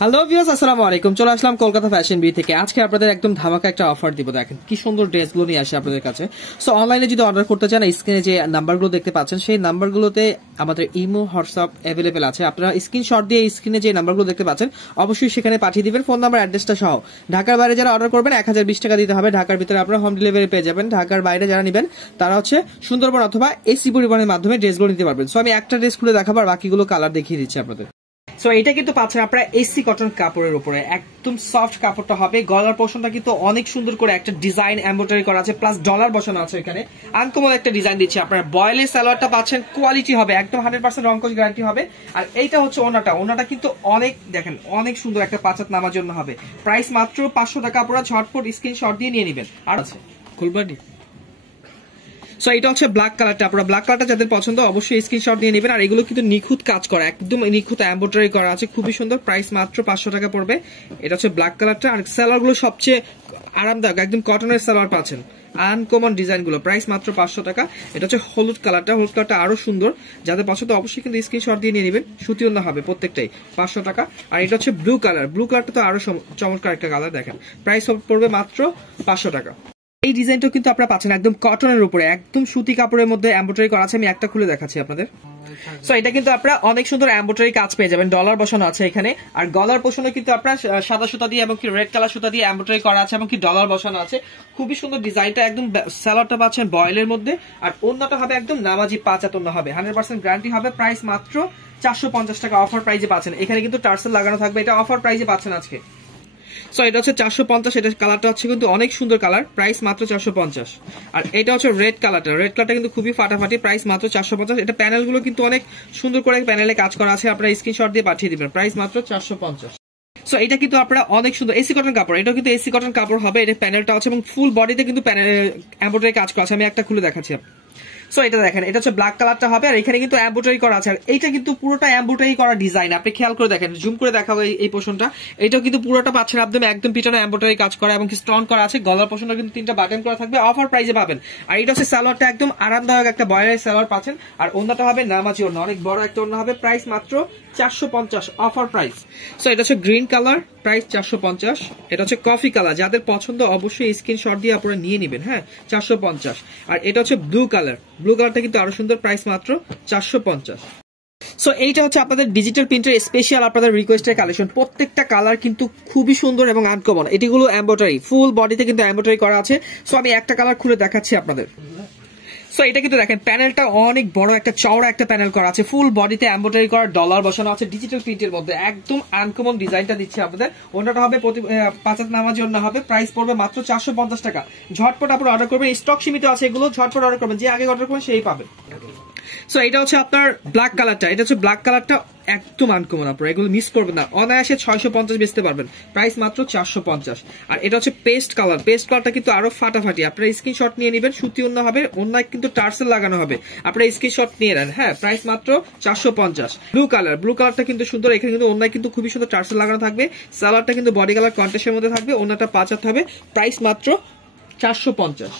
Hello viewers, আসসালামু আলাইকুম। চলে আসলাম কলকাতা ফ্যাশন বি থেকে। আজকে আপনাদের একদম ধামাকা একটা অফার দিব। দেখেন কি সুন্দর ড্রেসগুলো নিয়ে আসে আপনাদের কাছে। সো অনলাইনে যদি অর্ডার করতে চান, স্ক্রিনে যে নাম্বারগুলো দেখতে পাচ্ছেন সেই নাম্বারগুলোতে আমাদের ইমো, হোয়াটসঅ্যাপ অ্যাভেলেবেল আছে। আপনারা স্ক্রিনশট দিয়ে স্ক্রিনে যে নাম্বারগুলো দেখতে পাচ্ছেন অবশ্যই সেখানে পাঠিয়ে দিবেন ফোন নাম্বার, অ্যাড্রেসটা সহ। ঢাকার বাইরে যারা অর্ডার করবেন 1020 টাকা দিতে হবে। ঢাকার ভিতরে আপনারা হোম ডেলিভারি পেয়ে যাবেন। ঢাকার বাইরে যারা নেবেন তারা হচ্ছে সুন্দরবন অথবা এসি পরিবহনের মাধ্যমে ড্রেসগুলো নিতে পারবেন। সো আমি একটা ড্রেস খুলে দেখাবো আর বাকিগুলো কালার দেখিয়ে দিচ্ছি আপনাদের। সো এটা কিন্তু পাচ্ছেন আপনারা এসি কটন কাপড়ের উপরে, একদম সফট কাপড়টা হবে। গলার পোর্শনটা কিন্তু অনেক সুন্দর করে একটা ডিজাইন এমব্রয়ডারি করা আছে, প্লাস ডলার বসানো আছে এখানে। আনকমন একটা ডিজাইন দিচ্ছে আপনারা। বয়েলের সালোয়ারটা পাচ্ছেন, কোয়ালিটি হবে একদম 100% রংকশ গ্যারান্টি হবে। আর এইটা হচ্ছে ওনাটা কিন্তু অনেক দেখেন অনেক সুন্দর একটা পাঁচাত নামার জন্য হবে। প্রাইস মাত্র 500 টাকা। আপনারা ঝটপট স্ক্রিনশট দিয়ে নিয়ে নেবেন। আর আছে খুলবাডি। সো এটা হচ্ছে ব্ল্যাক কালারটা। আপনারা ব্ল্যাক কালারটা যাদের পছন্দ অবশ্যই স্ক্রিনশট দিয়ে নেবেন। আর এগুলো কিন্তু নিখুঁত কাজ করা, একদম নিখুঁত এমব্রয়ডারি করা আছে, খুবই সুন্দর। প্রাইস মাত্র 500 টাকা পড়বে। এটা হচ্ছে ব্ল্যাক কালারটা। আর সালোয়ারগুলো সবচেয়ে আরামদায়ক, একদম কটনের সালোয়ার পাচ্ছেন। আনকমন ডিজাইনগুলো, প্রাইস মাত্র 500 টাকা। এটা হচ্ছে হলুদ কালারটা। হলুদ কালারটা আরো সুন্দর, যাদের পছন্দ অবশ্যই কিন্তু স্ক্রিনশট দিয়ে নিয়ে নেবেন। সুতি ওড়না হবে প্রত্যেকটাই, 500 টাকা। আর এটা হচ্ছে ব্লু কালার। ব্লু কালারটা তো আরো চমৎকার একটা কালার। দেখেন প্রাইস পড়বে মাত্র 500 টাকা। এই ডিজাইনটা কিন্তু আপনারা পাচ্ছেন একদম কটনের উপরে, একদম সুতি কাপড়ের মধ্যে এমব্রয়ডারি করা আছে। আমি একটা খুলে দেখাচ্ছি আপনাদের। সো এটা কিন্তু আপনারা অনেক সুন্দর এমব্রয়ডারি কাজ পেয়ে যাবেন। ডলার বসানো আছে এখানে। আর গলার পোষণে কিন্তু আপনারা সাদা সুতা দিয়ে এবং কি রেড কালার সুতা দিয়ে এমব্রয়ডারি করা আছে এবং কি ডলার বসানো আছে। খুবই সুন্দর ডিজাইনটা। একদম সালোয়ারটা পাচ্ছেন বয়েলের মধ্যে। আর ওন্নাটা হবে একদম নামাজি পাঁচাত ওন্না হবে, 100% গ্যারান্টি হবে। প্রাইস মাত্র 450 টাকা অফার প্রাইজে পাচ্ছেন। এখানে কিন্তু টার্সেল লাগানো থাকবে। এটা অফার প্রাইজে পাচ্ছেন আজকে। সো এটা হচ্ছে 450। এটা কালারটা হচ্ছে কিন্তু অনেক সুন্দর কালার। প্রাইস মাত্র 450। আর এটা হচ্ছে রেড কালারটা। রেড কালারটা কিন্তু খুবই ফাটাফাটি। প্রাইস মাত্র 450। এটা প্যানেলগুলো কিন্তু অনেক সুন্দর করে প্যানেলে কাজ করা আছে। আপনারা স্ক্রিনশট দিয়ে পাঠিয়ে দিবেন। প্রাইস মাত্র 450। সো এটা কিন্তু আপনারা অনেক সুন্দর এসি কটন কাপড়। এটাও কিন্তু এসি কটন কাপড় হবে। এটা প্যানেলটা আছে এবং ফুল বডিতে কিন্তু প্যানেল এমব্রয়ডারি কাজ করা আছে। আমি একটা খুলে দেখাচ্ছি। সো এটা দেখেন, এটা হচ্ছে ব্ল্যাক কালারটা হবে। আর এখানে কিন্তু এমব্রয়ডারি করা আছে। আর এইটা কিন্তু পুরোটা এমব্রয়ডারি করা ডিজাইন। আপনি খেয়াল করে দেখেন, জুম করে দেখাবো এই পোর্শনটা। এটাও কিন্তু পুরোটা পাচ্ছেন একদম পিছনে এমব্রয়ডারি কাজ করা এবং স্টোন করা আছে। গলার পোর্শনটা কিন্তু 3টা বাটন করা থাকবে। অফার প্রাইজে পাবেন। আর এটা হচ্ছে সালোয়ারটা, একদম আরামদায়ক একটা বয়েলের সালোয়ার পাচ্ছেন। আর ওন্নাটা হবে নামাজি ওন্না, অনেক বড় একটা ওন্না হবে। প্রাইস মাত্র 450 অফার প্রাইস। সো এটা হচ্ছে গ্রিন কালার, প্রাইস 450। এটা হচ্ছে কফি কালার। যাদের পছন্দ অবশ্যই স্ক্রিনশট দিয়ে আপনারা নিয়ে নেবেন। হ্যাঁ, 450। আর এটা হচ্ছে ব্লু কালার। ব্লু কালারটা কিন্তু আরো সুন্দর। প্রাইস মাত্র 450। সো এইটা হচ্ছে আপনাদের ডিজিটাল প্রিন্টের স্পেশাল আপনাদের রিকোয়েস্টের কালেকশন। প্রত্যেকটা কালার কিন্তু খুবই সুন্দর এবং আনকমন। এটিগুলো এমব্রয়ডারি, ফুল বডিতে কিন্তু এমব্রয়ডারি করা আছে। সো আমি একটা কালার খুলে দেখাচ্ছি আপনাদের। সো এটা কিন্তু দেখেন প্যানেলটা অনেক বড় একটা চওড়া একটা প্যানেল করা আছে। ফুল বডিতে এমব্রয়ডারি করা, ডলার বসানো আছে ডিজিটাল প্রিন্টের মধ্যে। একদম আনকমন ডিজাইনটা দিচ্ছে আপনাদের। ওনাটা হবে পাঁচাত নামার জন্য হবে। প্রাইস পড়বে মাত্র 450 টাকা। ঝটপট আপনারা অর্ডার করবেন, স্টক সীমিত আছে এগুলো। ঝটপট অর্ডার করবেন, যে আগে অর্ডার করবেন সেই পাবেন। সো এটা হচ্ছে আপনার ব্ল্যাক কালারটা। এটা হচ্ছে ব্ল্যাক কালারটা একদম আনকমন। আপনারা এগুলো মিস করবেন না, অনায়াসে 650 বেচতে পারবেন। প্রাইস মাত্র 450। আর এটা হচ্ছে পেস্ট কালার। পেস্ট কালারটা কিন্তু আরো ফাটাফাটি। আপনারা স্ক্রিনশট নিয়ে নেবেন। সুতি ওন্না হবে, ওন্নায় কিন্তু টার্সেল লাগানো হবে। আপনারা স্ক্রিনশট নিয়ে নেন। হ্যাঁ, প্রাইস মাত্র 450। Blue colour. ব্লু কালারটা কিন্তু সুন্দর। এখানে কিন্তু ওন্নায় কিন্তু খুবই সুন্দর টার্সেল লাগানো থাকবে। সালোয়ারটা কিন্তু বডি কালার কন্ট্রাস্টের মধ্যে থাকবে। ওন্নাটা পাঁচাত হবে। প্রাইস মাত্র 450।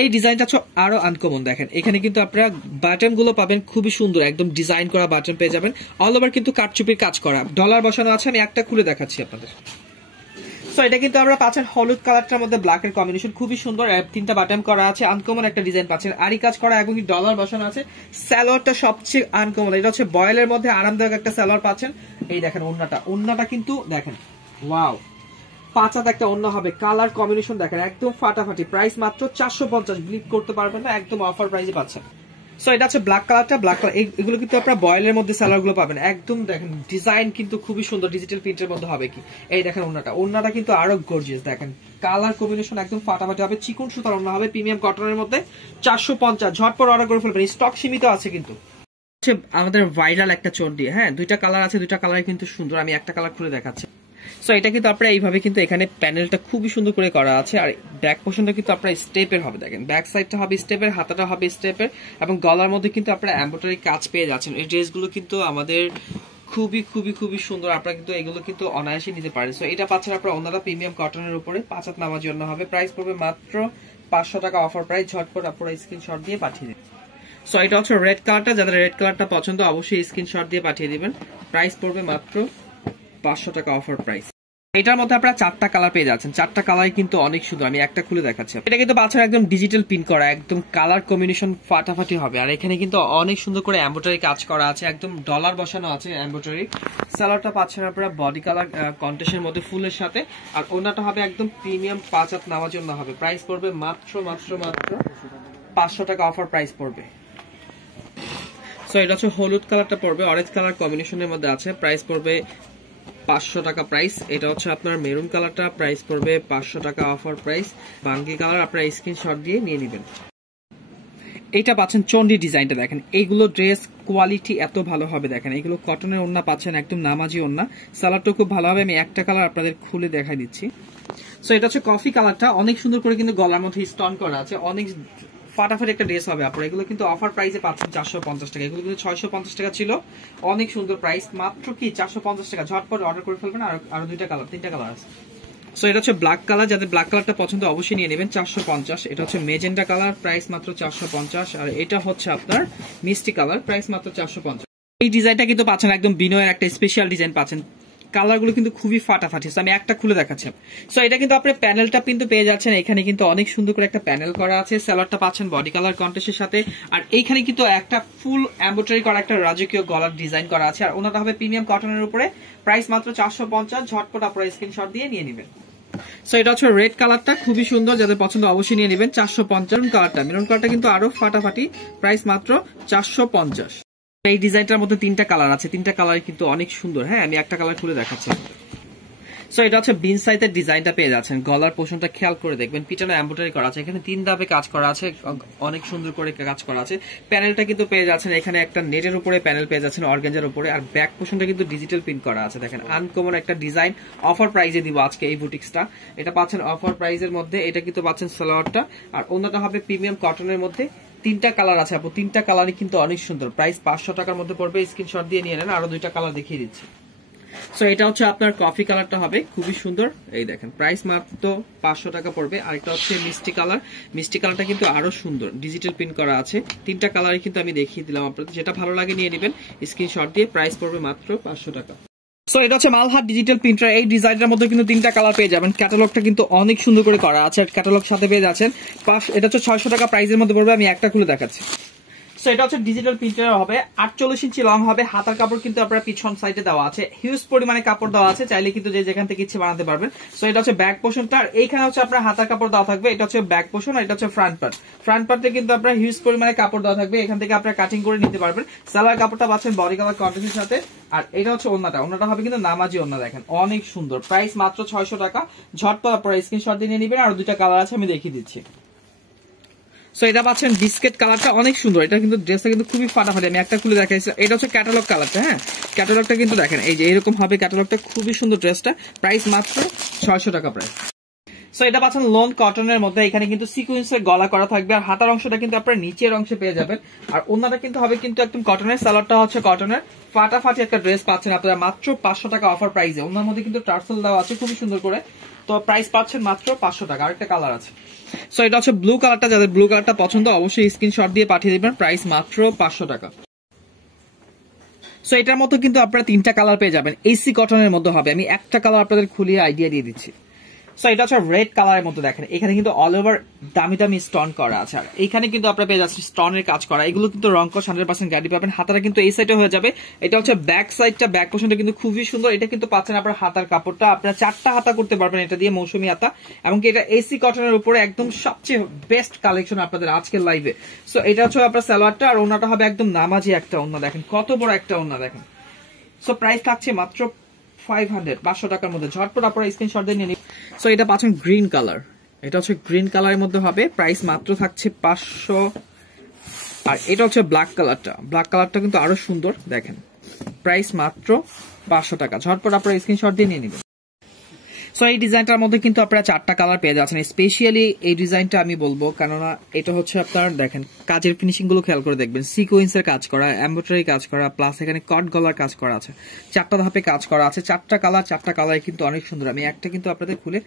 এই ডিজাইনটা আরো আনকমন। দেখেন এখানে কিন্তু আপনারা বাটন গুলো পাবেন খুবই সুন্দর, একদম ডিজাইন করা বাটন পেয়ে যাবেন। অল ওভার কিন্তু কাটচুপির কাজ করা, ডলার বসানো আছে। আমি একটা খুলে দেখাচ্ছি আপনাদের। সো এটা কিন্তু আমরা পাচ্ছেন হলুদ কালারটার মধ্যে ব্ল্যাক এর কম্বিনেশন, খুবই সুন্দর। 3টা বাটন করা আছে, আনকমন একটা ডিজাইন পাচ্ছেন। আরি কাজ করা এবং ডলার বসানো আছে। সালোয়ারটা সবচেয়ে আনকমন। এটা হচ্ছে বয়েলের মধ্যে আরামদায়ক একটা সালোয়ার পাচ্ছেন। এই দেখেন ওন্নাটা কিন্তু দেখেন, ওয়াও, পাঁচাত একটা ওন্না হবে। কালার কম্বিনেশন দেখেন একদম ফাটাফাটি। প্রাইস মাত্র 450। ব্লিক করতে পারবেন না, একদম অফার প্রাইসে পাচ্ছেন। সো এটা হচ্ছে ব্ল্যাক কালারটা। ব্ল্যাক কালার এগুলো কিন্তু আপনারা বয়েলের মধ্যে সালোয়ার গুলো পাবেন। একদম দেখেন ডিজাইন কিন্তু খুবই সুন্দর, ডিজিটাল প্রিন্টের মধ্যে হবে। কি এই দেখেন ওন্নাটা কিন্তু আরো গর্জিয়াস। দেখেন কালার কম্বিনেশন একদম ফাটাফাটি হবে। চিকন সুতার ওন্না হবে, প্রিমিয়াম কটনের মধ্যে। 450। ঝটপট অর্ডার করে ফেলবেন, স্টক সীমিত আছে কিন্তু। আমাদের ভাইরাল একটা চন্ডি। হ্যাঁ, 2টা কালার আছে, 2টা কালার কিন্তু সুন্দর। আমি একটা কালার খুলে দেখাচ্ছি। সো এটা কিন্তু আপনারা এইভাবে কিন্তু এখানে প্যানেলটা খুবই সুন্দর করে করা আছে। আর ব্যাক পোর্শনটা কিন্তু আপনারা স্টেপের হবে। দেখেন ব্যাক সাইডটা হবে স্টেপের, হাতাটা হবে স্টেপের এবং গলার মধ্যে কিন্তু আপনারা এমব্রয়ডারি কাজ পেয়ে যাচ্ছেন। এই ড্রেসগুলো কিন্তু আমাদের খুবই সুন্দর। আপনারা কিন্তু এগুলো কিন্তু অনায়াসে নিতে পারেন। সো এটা পাচ্ছেন আপনারা ওনারা প্রিমিয়াম কটনের উপরে, পাঁচাত নামার জন্য হবে। প্রাইস পড়বে মাত্র 500 টাকা অফার প্রাইস। ঝটপট আপনারা স্ক্রিনশট দিয়ে পাঠিয়ে দিন। সো এটা হচ্ছে রেড কালারটা। যাদের রেড কালারটা পছন্দ অবশ্যই স্ক্রিনশট দিয়ে পাঠিয়ে দিবেন। প্রাইস পড়বে মাত্র 500 টাকা অফার প্রাইস। এটার মধ্যে আপনারা 4টা কালার পেয়ে যাচ্ছেন, 4টা কালার কিন্তু অনেক সুন্দর, আমি একটা খুলে দেখাচ্ছি। এটা কিন্তু বাচ্চারা একদম ডিজিটাল প্রিন্ট করা, একদম কালার কম্বিনেশন ফাটাফাটি হবে। আর এখানে কিন্তু অনেক সুন্দর করে এমব্রয়ডারি কাজ করা আছে, একদম ডলার বসানো আছে এমব্রয়ডারি। সালোয়ারটা পাচ্ছেন আপনারা বডি কালার কন্ট্রাস্টের মধ্যে ফুলের সাথে, আর ওনাটা হবে একদম প্রিমিয়াম 5 হাত নামার জন্য হবে। প্রাইস পড়বে মাত্র 500 টাকা অফার প্রাইস পড়বে। সো এটা হচ্ছে হলুদ কালারটা পড়বে অরেঞ্জ কালার কম্বিনেশনের মধ্যে আছে, প্রাইস পড়বে 500 টাকা প্রাইস। এটা হচ্ছে আপনার মেরুন কালারটা, প্রাইস পড়বে 500 টাকা অফার প্রাইস। বাঙ্গি কালার আপনারা স্ক্রিনশট দিয়ে নিয়ে নেবেন। এটা পাচ্ছেন চন্ডি ডিজাইনটা, দেখেন এইগুলো ড্রেস কোয়ালিটি এত ভালো হবে, দেখেন এগুলো কটনের ওন্না পাচ্ছেন, একদম নামাজি ওন্না। সালোয়ারটা খুব ভালো হবে, আমি একটা কালার আপনাদের খুলে দেখাই দিচ্ছি। সো এটা হচ্ছে কফি কালারটা, অনেক সুন্দর করে কিন্তু গলার মধ্যে স্টোন করা আছে, অনেক ফাটাফাটি একটা ড্রেস হবে আপনারা। এগুলো কিন্তু অফার প্রাইসে পাচ্ছেন 450 টাকা, এগুলো কিন্তু 650 টাকা ছিল, অনেক সুন্দর প্রাইস, মাত্র কি 450 টাকা। ঝটপট অর্ডার করে ফেলবেন, আরো 2টা কালার 3টা কালার আছে। সো এটা হচ্ছে ব্ল্যাক কালার, যাদের ব্ল্যাক কালারটা পছন্দ অবশ্যই নিয়ে নেবেন, 450। এটা হচ্ছে মেজেন্টা কালার, প্রাইস মাত্র 450। আর এটা হচ্ছে আপনার মিষ্টি কালার, প্রাইস মাত্র 450। এই ডিজাইনটা কিন্তু পাচ্ছেন একদম বিনয়ের একটা স্পেশাল ডিজাইন পাচ্ছেন, কালারগুলো কিন্তু খুবই ফাটাফাটি। আমি একটা খুলে দেখাচ্ছি। সো এটা কিন্তু আপনি প্যানেলটা কিন্তু পেয়ে যাচ্ছেন, এখানে কিন্তু অনেক সুন্দর করে একটা প্যানেল করা আছে। সালোয়ারটা পাচ্ছেন বডি কালার কন্ট্রাস্টের সাথে, আর এইখানে কিন্তু একটা ফুল এমব্রয়ডারি করা একটা রাজকীয় গলার ডিজাইন করা আছে, আর ওনাটা হবে প্রিমিয়াম কটনের উপরে, প্রাইস মাত্র 450। ঝটপট আপনারা স্ক্রিনশট দিয়ে নিয়ে নেবেন। সো এটা হচ্ছে রেড কালারটা, খুবই সুন্দর, যাদের পছন্দ অবশ্যই নিয়ে নেবেন, 450 কালারটা। মেরুন কালারটা কিন্তু আরো ফাটাফাটি, প্রাইস মাত্র 450। এই ডিজাইনটার মধ্যে 3টা কালার আছে, 3টা কালার কিন্তু অনেক সুন্দর। হ্যাঁ, আমি একটা কালার খুলে দেখাচ্ছি। সো এটা হচ্ছে বিন সাইজের ডিজাইনটা পেয়ে যাচ্ছেন, গলার পোর্শনটা খেয়াল করে দেখবেন, পিছনে এমব্রয়ডারি করা আছে, এখানে 3 ধাপে কাজ করা আছে, অনেক সুন্দর করে কাজ করা আছে। প্যানেলটা কিন্তু পেয়ে যাচ্ছেন, এখানে একটা নেটের উপরে প্যানেল পেয়ে যাচ্ছেন, অর্গানজার উপরে, আর ব্যাক পোর্শনটা কিন্তু ডিজিটাল প্রিন্ট করা আছে। দেখেন আনকমন একটা ডিজাইন, অফার প্রাইজে দিব আজকে এই বুটিক্সটা। এটা পাচ্ছেন অফার প্রাইজের মধ্যে। এটা কিন্তু পাচ্ছেন সালোয়ারটা, আর অন্যটা হবে প্রিমিয়াম কটনের মধ্যে। 3টা কালার আছে আপু, 3টা কালারই কিন্তু অনেক সুন্দর, প্রাইস 500 টাকার মধ্যে পড়বে। স্ক্রিনশট দিয়ে নিয়ে নেন, আরো 2টা কালার দেখিয়ে দিচ্ছি। সো এটা হচ্ছে আপনার কফি কালারটা হবে, খুবই সুন্দর, এই দেখেন প্রাইস মাত্র 500 টাকা পড়বে। আরেকটা হচ্ছে মিষ্টি কালার, মিষ্টি কালারটা কিন্তু আরো সুন্দর, ডিজিটাল প্রিন্ট করা আছে। 3টা কালারই কিন্তু আমি দেখিয়ে দিলাম আপনাদের, যেটা ভালো লাগে নিয়ে নেবেন স্ক্রিনশট দিয়ে, প্রাইস পড়বে মাত্র 500 টাকা। সো এটা হচ্ছে মালহার ডিজিটাল প্রিন্টার, এই ডিজাইনের মধ্যে কিন্তু 3টা কালার পেয়ে যাবেন। ক্যাটালগটা কিন্তু অনেক সুন্দর করে করা আছে, ক্যাটালগ সাথে পেয়ে যাচ্ছেন। এটা হচ্ছে 600 টাকা প্রাইসের মধ্যে পড়বে, আমি একটা খুলে দেখাচ্ছি। সো এটা হচ্ছে ডিজিটাল প্রিন্টার হবে, 48 ইঞ্চি লং হবে। হাতার কাপড় কিন্তু আপনার পিছন সাইডে দেওয়া আছে, হিউজ পরিমাণে কাপড় দেওয়া আছে, চাইলে কিন্তু যে যেখান থেকে ইচ্ছে বানাতে পারবেন। সো এটা হচ্ছে ব্যাক পোর্শনটা, আর এইখানে হচ্ছে আপনার হাতার কাপড় দেওয়া থাকবে। এটা হচ্ছে ব্যাক পোর্শন, আর এটা হচ্ছে ফ্রন্ট পার্ট। ফ্রন্ট পার্টে কিন্তু আপনার হিউজ পরিমাণে কাপড় দেওয়া থাকবে, এখান থেকে আপনারা কাটিং করে নিতে পারবেন। সালোয়ার কাপড়টা পাচ্ছেন বডি কালার কন্ট্রাস্টের সাথে, আর এটা হচ্ছে ওন্নাটা, ওন্নাটা হবে কিন্তু নামাজি ওন্না, দেখেন অনেক সুন্দর, প্রাইস মাত্র 600 টাকা। ঝটপট আপনারা স্ক্রিনশট দিয়ে নিয়ে নেবেন, আর 2টা কালার আছে আমি দেখিয়ে দিচ্ছি। সো এটা পাচ্ছেন বিস্কেট কালারটা, অনেক সুন্দর, এটা কিন্তু ড্রেসটা কিন্তু খুবই ফাটাফাটি, আমি একটা খুলে দেখাইছি। এটা হচ্ছে ক্যাটালগ কালারটা। হ্যাঁ, ক্যাটালগটা কিন্তু দেখেন এই যে এরকম হবে ক্যাটালগটা, খুবই সুন্দর ড্রেসটা, প্রাইস মাত্র 600 টাকা প্রাইস। সো এটা পাচ্ছেন লোন কটনের মধ্যে, এখানে কিন্তু সিকোয়েন্সের গলা করা থাকবে, আর হাতার অংশটা কিন্তু আপনার নিচের অংশে পেয়ে যাবেন, আর ওন্নাটা কিন্তু হবে কিন্তু একদম কটনের। সালোয়ারটা হচ্ছে কটনের, ফাটাফাটি একটা ড্রেস পাচ্ছেন আপনারা মাত্র 500 টাকা অফার প্রাইসে। ওন্নার মধ্যে কিন্তু টার্সেল দেওয়া আছে খুবই সুন্দর করে, তো প্রাইস পাচ্ছেন মাত্র 500 টাকা। আরেকটা কালার আছে। সো এটা হচ্ছে ব্লু কালারটা, যাদের ব্লু কালারটা পছন্দ অবশ্যই স্ক্রিনশট দিয়ে পাঠিয়ে দিবেন, প্রাইস মাত্র 500 টাকা। সো এটার মতো কিন্তু আপনারা 3টা কালার পেয়ে যাবেন, এসি কটনের মধ্যে হবে, আমি একটা কালার আপনাদের খুলিয়ে আইডিয়া দিয়ে দিচ্ছি। সো এটা হচ্ছে রেড কালারের মধ্যে, দেখেন এখানে কিন্তু অল ওভার দামি দামি স্টোন করা আছে, আর এখানে কিন্তু আপনারা পেয়ে যাচ্ছেন স্টোনের কাজ করা, এগুলো কিন্তু রংকশ 100% গ্যারান্টি পাবেন। হাতাটা কিন্তু এই সাইডে হয়ে যাবে, এটা হচ্ছে ব্যাক সাইডটা, ব্যাক পোর্শনটা কিন্তু খুবই সুন্দর। এটা কিন্তু পাচ্ছেন আপনার হাতার কাপড়টা, আপনারা 4টা হাতা করতে পারবেন এটা দিয়ে, মৌসুমী হাতা, এমনকি এটা এসি কটনের উপরে একদম সবচেয়ে বেস্ট কালেকশন আপনাদের আজকের লাইভে। সো এটা হচ্ছে আপনার সালোয়ারটা, আর ওন্নাটা হবে একদম নামাজি একটা ওন্না, দেখেন কত বড় একটা ওন্না দেখেন। সো প্রাইস থাকছে মাত্র 500 টাকার মধ্যে। ঝটপট আপনারা স্ক্রিনশট দিয়ে নিয়ে নিন। সো এটা পাচ্ছেন গ্রিন কালার, এটা হচ্ছে গ্রিন কালারের মধ্যে হবে, প্রাইস মাত্র থাকছে 500। আর এটা হচ্ছে ব্ল্যাক কালারটা, ব্ল্যাক কালারটা কিন্তু আরো সুন্দর, দেখেন প্রাইস মাত্র 500 টাকা। ঝটপট আপনারা স্ক্রিনশট দিয়ে নিয়ে নেবেন। সো এই ডিজাইনটার মধ্যে কিন্তু আপনারা 4টা কালার পেয়ে যাচ্ছেন। স্পেশালি এই ডিজাইনটা আমি বলবো, কেননা এটা হচ্ছে আপনার দেখেন কাজের ফিনিশিং গুলো খেয়াল করে দেখবেন, সিকোয়েন্সের কাজ করা, এমব্রয়ডারি কাজ করা, প্লাস এখানে কট গলার কাজ করা আছে, 4টা ধাপে কাজ করা আছে, 4টা কালার, 4টা কালার কিন্তু অনেক সুন্দর। আমি একটা কিন্তু আপনাদের খুলে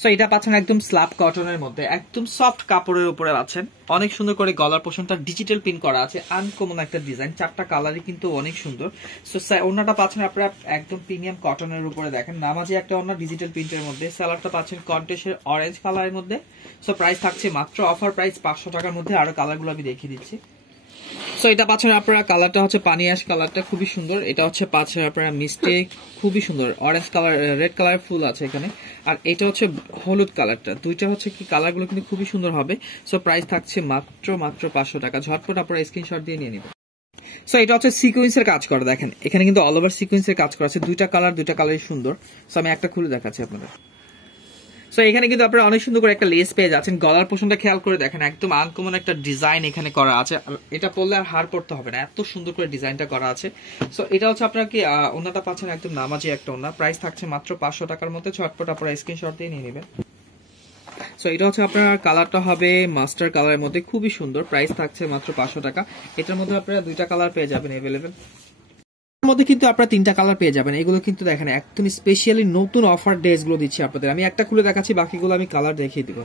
সো এটা পাচ্ছেন একদম স্ল্যাব কটনের মধ্যে, একদম সফট কাপড়ের উপরে পাচ্ছেন। অনেক সুন্দর করে গলার পোর্শনটা ডিজিটাল প্রিন্ট করা আছে, আনকমন একটা ডিজাইন, চারটা কালারই কিন্তু অনেক সুন্দর। সো ওড়নাটা পাচ্ছেন আপনারা একদম প্রিমিয়াম কটনের উপরে, দেখেন নামাজি একটা ওড়না ডিজিটাল প্রিন্টের মধ্যে। স্যালাডটা পাচ্ছেন কন্টেস্টের অরেঞ্জ কালারের মধ্যে। সো প্রাইস থাকছে মাত্র অফার প্রাইস 500 টাকার মধ্যে। আরো কালারগুলো আমি দেখিয়ে দিচ্ছি। সো এটা পাচ্ছেন আপনারা, কালারটা হচ্ছে পানি অ্যাশ কালারটা, খুবই সুন্দর। এটা হচ্ছে পাচ্ছেন আপনারা মিষ্টি, খুবই সুন্দর অরেঞ্জ কালার, রেড কালার ফুল আছে এখানে। আর এটা হচ্ছে হলুদ কালারটা, দুইটা হচ্ছে কি কালারগুলো কিন্তু খুবই সুন্দর হবে। সো প্রাইস থাকছে মাত্র 500 টাকা। ঝটপট আপনারা স্ক্রিনশট দিয়ে নিয়ে নেবেন। সো এটা হচ্ছে সিকোয়েন্সের কাজ করা, দেখেন এখানে কিন্তু অল ওভার সিকোয়েন্সের কাজ করা আছে। দুইটা কালারই সুন্দর। সো আমি একটা খুলে দেখাচ্ছি আপনাদের। সো এখানে কিন্তু আপনারা অনেক সুন্দর করে একটা লেস পেয়ে যাচ্ছেন। গলার পোর্শনটা খেয়াল করে দেখেন, একদম আনকমন একটা ডিজাইন এখানে করা আছে। এটা পরলে আর হার পড়তে হবে না, এত সুন্দর করে ডিজাইনটা করা আছে। সো এটা হচ্ছে আপনারা কি ওনাটা পাচ্ছেন একদম নামাজি একটা ওনা। প্রাইস থাকছে মাত্র 500 টাকার মধ্যে। ঝটপট আপনারা স্ক্রিনশট দিয়ে নিয়ে নেবেন। সো এটা হচ্ছে আপনার কালারটা হবে মাস্টার কালারের মধ্যে, খুবই সুন্দর। প্রাইস থাকছে মাত্র 500 টাকা। এটার মধ্যে আপনারা দুইটা কালার পেয়ে যাবেন অ্যাভেলেবেল। মধ্যে কিন্তু আপনারা তিনটা কালার পেয়ে যাবেন। এগুলো কিন্তু দেখেন একদম স্পেশালি নতুন অফার ড্রেস গুলো দিচ্ছি আপনাদের। আমি একটা খুলে দেখাচ্ছি, বাকিগুলো আমি কালার দেখিয়ে দিব।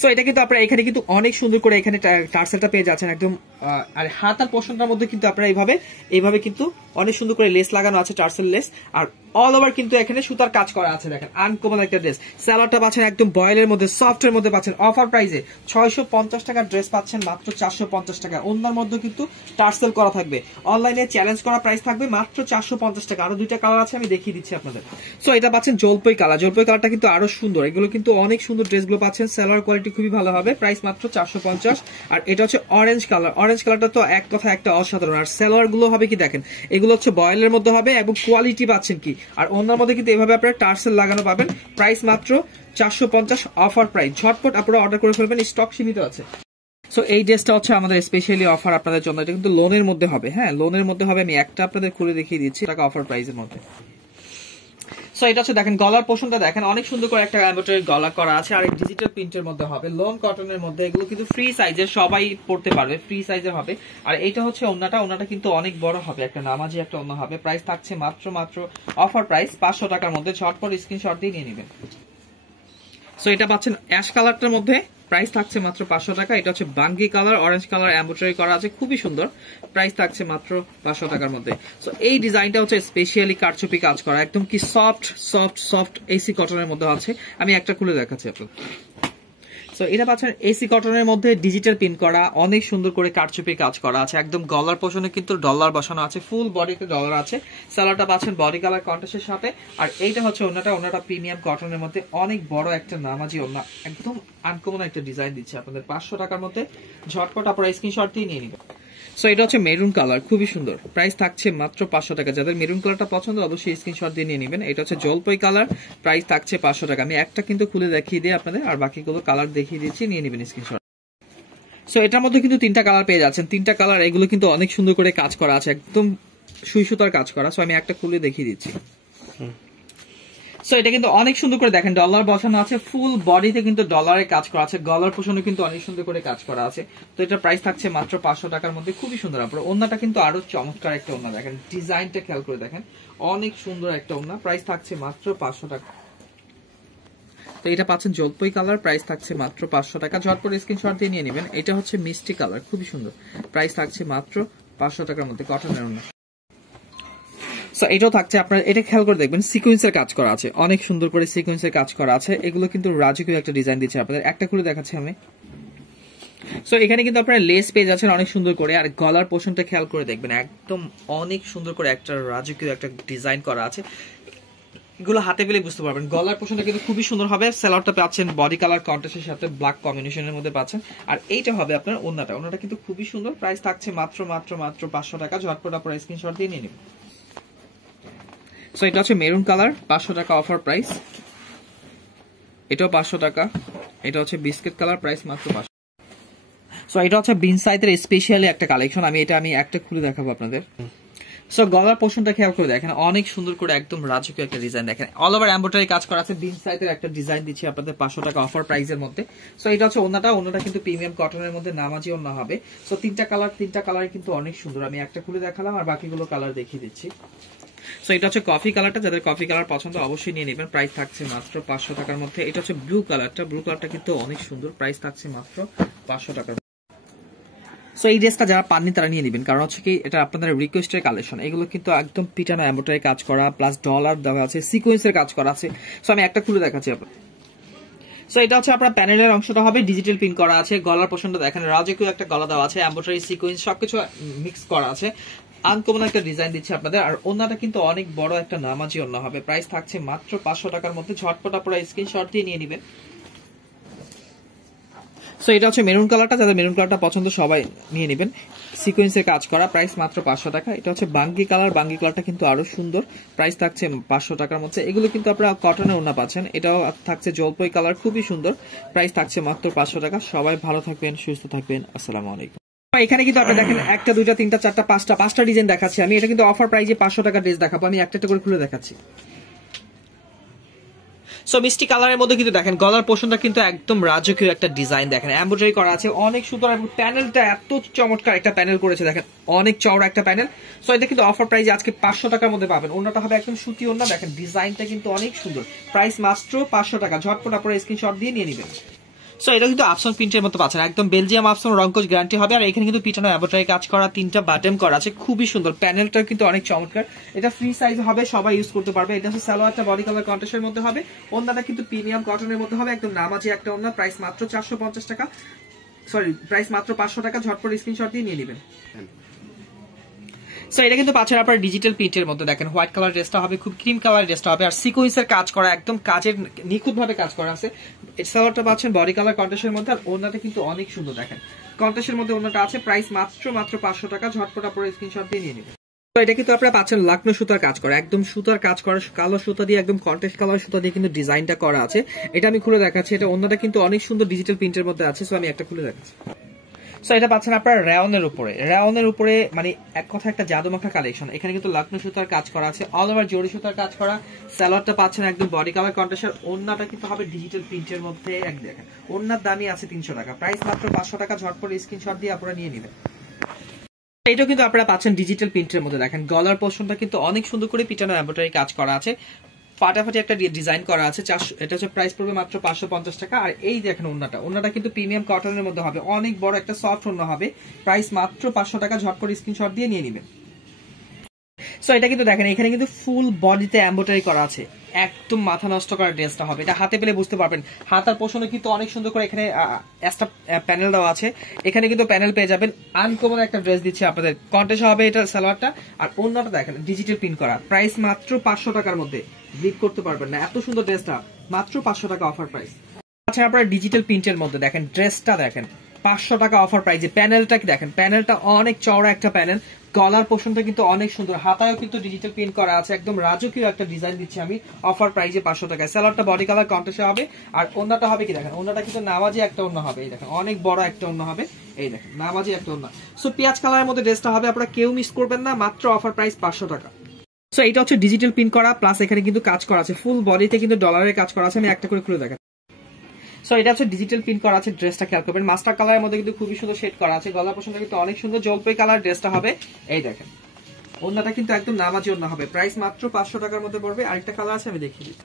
সো এটা কিন্তু আপনারা এখানে কিন্তু অনেক সুন্দর করে এখানে টার্সেলটা পেয়ে যাচ্ছেন একদম। আর হাতার পোর্শনটার মধ্যে কিন্তু আপনারা এইভাবে কিন্তু অনেক সুন্দর করে লেস লাগানো আছে, টার্সেল লেস। আর অল ওভার কিন্তু এখানে সুতার কাজ করা আছে, দেখেন আনকমন একটা ড্রেস। স্যালোয়ারটা পাচ্ছেন একদম বয়েলের মধ্যে, সফটের মধ্যে পাচ্ছেন অফার প্রাইসে। 650 টাকার ড্রেস পাচ্ছেন মাত্র 450 টাকা। অন্যার মধ্যে কিন্তু টার্সেল করা থাকবে, অনলাইনে চ্যালেঞ্জ করা প্রাইস থাকবে মাত্র 450 টাকা। আরো দুইটা কালার আছে, আমি দেখিয়ে দিচ্ছি আপনাদের। সো এটা পাচ্ছেন জলপাই কালার, জলপাই কালারটা কিন্তু আরো সুন্দর। এগুলো কিন্তু অনেক সুন্দর ড্রেসগুলো পাচ্ছেন, সেলার কোয়ালিটি খুবই ভালো হবে। প্রাইস মাত্র 450। আর এটা হচ্ছে অরেঞ্জ কালার, অরেঞ্জ কালারটা তো এক কথা একটা অসাধারণ। আর সেলোয়ার গুলো হবে কি দেখেন, এগুলো হচ্ছে বয়েলের মধ্যে হবে এবং কোয়ালিটি পাচ্ছেন কি। আর অন্যের মধ্যে কিন্তু এভাবে আপনারা টার্সেল লাগানো পাবেন। প্রাইস মাত্র 450 অফার প্রাইস। ঝটপট আপনারা অর্ডার করে ফেলবেন, স্টক সীমিত আছে। সো এই ড্রেসটা হচ্ছে আমাদের স্পেশালি অফার আপনাদের জন্য। এটা কিন্তু লোনের মধ্যে হবে, হ্যাঁ লোনের মধ্যে হবে। আমি একটা আপনাদের খুলে দেখিয়ে দিচ্ছি, টাকা অফার প্রাইসের মধ্যে। সো এটা হচ্ছে দেখেন গলার পোর্শনটা দেখেন, অনেক সুন্দর করে একটা এমব্রয়ডারি গলা করা আছে। আর ডিজিটাল প্রিন্টের মধ্যে হবে, লোন কটনের মধ্যে। এগুলো কিন্তু ফ্রি সাইজের, সবাই পড়তে পারবে, ফ্রি সাইজের হবে। আর এইটা হচ্ছে ওন্নাটা কিন্তু অনেক বড় হবে, একটা নামাজি একটা ওন্না হবে। প্রাইস থাকছে মাত্র অফার প্রাইস 500 টাকার মধ্যে। ঝটপট স্ক্রিনশট দিয়ে নিয়ে নেবেন। সো এটা পাচ্ছেন অ্যাশ কালারটার মধ্যে, প্রাইস থাকছে মাত্র 500 টাকা। এটা হচ্ছে বাঙ্গি কালার, অরেঞ্জ কালার এমব্রয়ডারি করা আছে, খুবই সুন্দর। প্রাইস থাকছে মাত্র 500 টাকার মধ্যে। সো এই ডিজাইনটা হচ্ছে স্পেশালি কারচুপি কাজ করা, একদম কি সফট এসি কটনের মধ্যে আছে। আমি একটা খুলে দেখাচ্ছি আপনাকে। সো এটা পাচ্ছেন এসি কটনের মধ্যে ডিজিটাল প্রিন্ট করা, অনেক সুন্দর করে কারচুপি কাজ করা আছে। একদম গলার পোর্শনে কিন্তু ডলার বসানো আছে, ফুল বডিতে ডলার আছে। সালোয়ারটা পাচ্ছেন বডি কালার কন্ট্রাস্টের সাথে। আর এইটা হচ্ছে ওন্নাটা প্রিমিয়াম কটনের মধ্যে, অনেক বড় একটা নামাজি ওন্না, একদম আনকমন একটা ডিজাইন দিচ্ছে আপনাদের 500 টাকার মধ্যে। ঝটপট আপনারা স্ক্রিনশট দিয়ে নিয়ে নেবেন। সো এটা হচ্ছে মেরুন কালার, খুবই সুন্দর। প্রাইস থাকছে মাত্র 500 টাকা। যাদের মেরুন কালারটা পছন্দ অবশ্যই স্ক্রিনশট দিয়ে নিয়ে নেবেন। এটা হচ্ছে জলপাই কালার, প্রাইস থাকছে 500 টাকা। আমি একটা কিন্তু খুলে দেখিয়ে দিই আপনাদের, আর বাকিগুলো কালার দেখিয়ে দিচ্ছি, নিয়ে নেবেন স্ক্রিনশট। সো এটার মধ্যে কিন্তু তিনটা কালার পেয়ে যাচ্ছেন, তিনটা কালার। এগুলো কিন্তু অনেক সুন্দর করে কাজ করা আছে, একদম সুই সুতার কাজ করা। সো আমি একটা খুলে দেখিয়ে দিচ্ছি। সো এটা কিন্তু অনেক সুন্দর করে দেখেন ডলার বসানো আছে, ফুল বডিতে কিন্তু ডলারের কাজ করা আছে। গলার পোর্শনে কিন্তু অনেক সুন্দর করে কাজ করা আছে। তো এটা প্রাইস থাকছে মাত্র 500 টাকার মধ্যে, খুবই সুন্দর। আপনার ওন্নাটা কিন্তু আরো চমৎকার একটা ওন্না, দেখেন ডিজাইনটা খেয়াল করে দেখেন, অনেক সুন্দর একটা ওন্না। প্রাইস থাকছে মাত্র 500 টাকা। তো এটা পাচ্ছেন জলপাই কালার, প্রাইস থাকছে মাত্র 500 টাকা। ঝটপট স্ক্রিনশট দিয়ে নিয়ে নেবেন। এটা হচ্ছে মিষ্টি কালার, খুবই সুন্দর। প্রাইস থাকছে মাত্র 500 টাকার মধ্যে, কটনের ওন্না। সো এটাও থাকছে আপনার, এটা খেয়াল করে দেখবেন সিকোয়েন্সের কাজ করা আছে, অনেক সুন্দর করে সিকোয়েন্সের কাজ করা আছে। এগুলো কিন্তু রাজকীয় একটা ডিজাইন দিচ্ছে আপনাদের। একটা খুলে দেখাচ্ছি আমি। সো এখানে কিন্তু আপনারা লেস পেয়ে যাচ্ছেন অনেক সুন্দর করে। আর গলার পোর্শনটা খেয়াল করে দেখবেন, একদম অনেক সুন্দর করে একটা রাজকীয় একটা ডিজাইন করা আছে। এগুলো হাতে পেলে বুঝতে পারবেন। গলার পোর্শনটা কিন্তু খুবই সুন্দর হবে। স্যালোয়ারটা পাচ্ছেন বডি কালার কন্ট্রাস্টের সাথে ব্ল্যাক কম্বিনেশনের মধ্যে পাচ্ছেন। আর এইটা হবে আপনার ওন্নাটা কিন্তু খুবই সুন্দর। প্রাইস থাকছে মাত্র 500 টাকা। ঝটপট আপনারা স্ক্রিনশট দিয়ে নিয়ে নেবেন। সো এটা হচ্ছে মেরুন কালার, 500 টাকা অফার প্রাইস। এটাও 500 টাকা। এটা হচ্ছে বিস্কিট কালার, প্রাইস মাত্র 500। সো এটা হচ্ছে বিনসাইতের স্পেশালি একটা কালেকশন। আমি একটা খুলে দেখাবো আপনাদের। সো গলার পোর্শনটা খেয়াল করে দেখেন, অনেক সুন্দর করে একদম রাজকীয় একটা ডিজাইন দেখেন, অল ওভার এমব্রয়ডারি কাজ করা আছে। বিনসাইতের একটা ডিজাইন দিচ্ছি আপনাদের 500 টাকা অফার প্রাইসের মধ্যে। সো এটা হচ্ছে ওন্নাটা কিন্তু প্রিমিয়াম কটনের মধ্যে নামাজি ওন্না হবে। সো তিনটা কালার কিন্তু অনেক সুন্দর। আমি একটা খুলে দেখালাম, আর বাকিগুলো কালার দেখিয়ে দিচ্ছি। সো এটা হচ্ছে কফি কালারটা, যাদের কফি কালার পছন্দ অবশ্যই নিয়ে নেবেন। প্রাইস থাকছে মাত্র 500 টাকার মধ্যে। এটা হচ্ছে ব্লু কালারটা কিন্তু অনেক সুন্দর, প্রাইস থাকছে মাত্র 500 টাকার। সো এই ড্রেসটা যারা পাননি তারা নিয়ে নেবেন, কারণ হচ্ছে কি এটা আপনাদের রিকোয়েস্টের কালেকশন। এগুলো কিন্তু একদম পিটানো এমব্রয়ডারি কাজ করা, প্লাস ডলার দেওয়া আছে, সিকোয়েন্সের কাজ করা আছে। সো আমি একটা খুলে দেখাচ্ছি আপনার। সো এটা হচ্ছে আপনার প্যানেলের অংশটা হবে ডিজিটাল প্রিন্ট করা আছে। গলার পোর্শনটা দেখেন রাজকীয় একটা গলা দেওয়া আছে, এমব্রয়ডারি সিকোয়েন্স সবকিছু মিক্স করা আছে। আনকমন একটা ডিজাইন দিচ্ছে আপনাদের। আর ওন্নাটা কিন্তু অনেক বড় একটা নামাজি ওন্না হবে। প্রাইস থাকছে মাত্র 500 টাকার মধ্যে। ঝটপট আপনারা স্ক্রিনশট দিয়ে নিয়ে নেবেন। সো এটা হচ্ছে মেরুন কালারটা, যাদের মেরুন কালারটা পছন্দ সবাই নিয়ে নেবেন। সিকোয়েন্সের কাজ করা, প্রাইস মাত্র 500 টাকা। এটা হচ্ছে বাঙ্গি কালারটা কিন্তু আরো সুন্দর, প্রাইস থাকছে 500 টাকার মধ্যে। এগুলো কিন্তু আপনারা কটনের ওন্না পাচ্ছেন। এটাও থাকছে জলপাই কালার, খুবই সুন্দর, প্রাইস থাকছে মাত্র 500 টাকা। সবাই ভালো থাকবেন, সুস্থ থাকবেন, আসসালামু আলাইকুম। এখানে কিন্তু আপনি দেখেন 1 2 3 4 5টা ডিজাইন দেখাচ্ছি আমি। এটা কিন্তু অফার প্রাইসে 500 টাকা ড্রেস দেখাবো আমি। একটা করে খুলে দেখাচ্ছি। সো মিষ্টি কালারের মধ্যে কিন্তু দেখেন গলার পোর্শনটা কিন্তু একদম রাজকীয় একটা ডিজাইন, দেখেন এমব্রয়ডারি করা আছে, অনেক সুন্দর। এবং প্যানেলটা এত চমৎকার একটা প্যানেল করেছে, দেখেন অনেক চওড়া একটা প্যানেল। সো এটা কিন্তু অফার প্রাইসে আজকে 500 টাকার মধ্যে পাবেন। ওন্নাটা হবে একদম সুতি ওন্না, দেখেন ডিজাইনটা কিন্তু অনেক সুন্দর, প্রাইস মাত্র 500 টাকা। ঝটপট আপনারা স্ক্রিনশট দিয়ে নিয়ে নেবেন। সো এটা কিন্তু আফসন প্রিন্টের মতো পাচ্ছেন, একদম বেলজিয়াম আফসন, রংকোজ গ্যারান্টি হবে। আর এখানে কিন্তু পিটানো এমব্রয়ডারি কাজ করা, 3টা বাটন করা আছে, খুবই সুন্দর। প্যানেলটা কিন্তু অনেক চমৎকার। এটা ফ্রি সাইজ হবে, সবাই ইউজ করতে পারবে। এটা হচ্ছে সালোয়ারটা বডি কালার কন্ট্রাস্টের মধ্যে হবে। ওন্নাটা কিন্তু প্রিমিয়াম কটনের মধ্যে হবে, একদম নামাজি একটা ওন্না। প্রাইস মাত্র 450 টাকা, সরি প্রাইস মাত্র 500 টাকা। ঝটপট স্ক্রিনশট দিয়ে নিয়ে নেবেন। সো এটা কিন্তু পাচ্ছেন আপনার ডিজিটাল প্রিন্টের মধ্যে, দেখেন হোয়াইট কালার ড্রেসটা হবে, খুব ক্রিম কালার ড্রেসটা হবে। আর সিকোয়েন্সের কাজ করা, একদম কাজের নিখুঁত ভাবে কাজ করা আছে। সালোয়ারটা পাচ্ছেন বডি কালার কন্ট্রাস্টের মধ্যে। আর ওন্নাটা কিন্তু অনেক সুন্দর, দেখেন কন্ট্রাস্টের মধ্যে ওন্নাটা আছে। প্রাইস মাত্র 500 টাকা। ঝটপট আপনারা স্ক্রিনশট দিয়ে নিয়ে নেবেন। তো এটা কিন্তু আপনারা পাচ্ছেন লাকনো সুতার কাজ করা, একদম সুতার কাজ করা, কালো সুতা দিয়ে, একদম কন্ট্রাস্ট কালার সুতা দিয়ে কিন্তু ডিজাইনটা করা আছে। এটা আমি খুলে দেখাচ্ছি। এটা ওন্নাটা কিন্তু অনেক সুন্দর ডিজিটাল প্রিন্টের মধ্যে আছে। সো আমি একটা খুলে দেখাচ্ছি। সো এটা পাচ্ছেন আপনার রায়নের উপরে মানে এক কথা একটা জাদুমাখা কালেকশন। এখানে কিন্তু লক্ষ্ণৌ সুতার কাজ করা আছে, অল ওভার জরি সুতার কাজ করা। সালোয়ারটা পাচ্ছেন একদম বডি কালার কন্ট্রাস্ট। ওন্নাটা কিন্তু হবে ডিজিটাল প্রিন্টের মধ্যে। এক দেখেন ওন্নার দামই আছে 300 টাকা, প্রাইস মাত্র 500 টাকা। ঝটপট স্ক্রিনশট দিয়ে আপনারা নিয়ে নেবেন। এটাও কিন্তু আপনারা পাচ্ছেন ডিজিটাল প্রিন্টের মধ্যে, দেখেন গলার পোর্শনটা কিন্তু অনেক সুন্দর করে পিটানো এমব্রয়ডারি কাজ করা আছে, ফাটাফাটি একটা ডিজাইন করা আছে। এটা হচ্ছে প্রাইস পড়বে মাত্র 550 টাকা। আর এই দেখেন ওন্নাটা কিন্তু প্রিমিয়াম কটনের মধ্যে হবে, অনেক বড় একটা সফট ওন্না হবে। প্রাইস মাত্র 500 টাকা। ঝটপট স্ক্রিনশট দিয়ে নিয়ে নেবেন। সো এটা কিন্তু দেখেন এখানে কিন্তু ফুল বডিতে এমব্রয়ডারি করা আছে, একদম মাথা নষ্ট করা ড্রেসটা হবে। এটা হাতে পেলে বুঝতে পারবেন। হাতার পোর্শনে কিন্তু অনেক সুন্দর করে এখানে একটা প্যানেল দেওয়া আছে, এখানে কিন্তু প্যানেল পেয়ে যাবেন। আনকমন একটা ড্রেস দিচ্ছে আপনাদের, কন্টেস্ট হবে এটা সালোয়ারটা। আর ওন্নাটা দেখেন ডিজিটাল প্রিন্ট করা, প্রাইস মাত্র 500 টাকার মধ্যে। ব্লিড করতে পারবেন না, এত সুন্দর ড্রেসটা মাত্র 500 টাকা অফার প্রাইস। আচ্ছা আপনারা ডিজিটাল প্রিন্টের মধ্যে দেখেন ড্রেসটা, দেখেন 500 টাকা অফার প্রাইসে। প্যানেলটা কি দেখেন, প্যানেলটা অনেক চওড়া একটা প্যানেল, গলার পোর্শনটা কিন্তু অনেক সুন্দর, হাতায়ও কিন্তু ডিজিটাল প্রিন্ট করা আছে, একদম রাজকীয় একটা ডিজাইন দিচ্ছি আমি অফার প্রাইসে 500 টাকায়। সালোয়ারটা বডি কালার কন্ট্রাস্টে হবে। আর ওন্নাটা হবে কি দেখেন, ওন্নাটা কিন্তু নামাজি একটা ওন্না হবে, এই দেখেন অনেক বড় একটা ওন্না হবে, এই দেখেন নামাজি একটা ওন্না। সো পেঁয়াজ কালারের মধ্যে ড্রেসটা হবে, আপনারা কেউ মিস করবেন না, মাত্র অফার প্রাইস 500 টাকা। সো এটা হচ্ছে ডিজিটাল প্রিন্ট করা, প্লাস এখানে কিন্তু কাজ করা আছে, ফুল বডিতে কিন্তু ডলারের কাজ করা আছে। আমি একটা করে খুলে দেখাচ্ছি। সো এটা হচ্ছে ডিজিটাল প্রিন্ট করা আছে, ড্রেসটা খেয়াল করবেন। মাস্টার কালারের মধ্যে কিন্তু খুবই সুন্দর শেড করা আছে, গলা পোর্শনটা কিন্তু অনেক সুন্দর জলপাই কালার ড্রেসটা হবে। এই দেখেন ওন্নাটা কিন্তু একদম নামাজি ওন্না হবে, প্রাইস মাত্র 500 টাকার মধ্যে পড়বে। আরেকটা কালার আছে আমি দেখিয়ে দিই।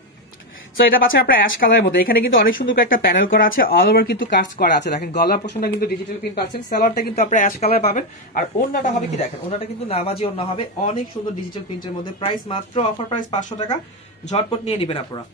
সো এটা পাচ্ছেন আপনার অ্যাশ কালারের মধ্যে, এখানে কিন্তু অনেক সুন্দর একটা প্যানেল করা আছে, অল ওভার কিন্তু কাজ করা আছে। দেখেন গলার পোর্শনটা কিন্তু ডিজিটাল প্রিন্ট পাচ্ছেন, সালোয়ারটা কিন্তু আপনারা অ্যাশ কালার পাবেন। আর ওন্নাটা হবে কি দেখেন, ওন্নাটা কিন্তু নামাজি ওন্না হবে, অনেক সুন্দর ডিজিটাল প্রিন্টের মধ্যে। প্রাইস মাত্র অফার প্রাইস 500 টাকা। ঝটপট নিয়ে নেবেন আপনারা।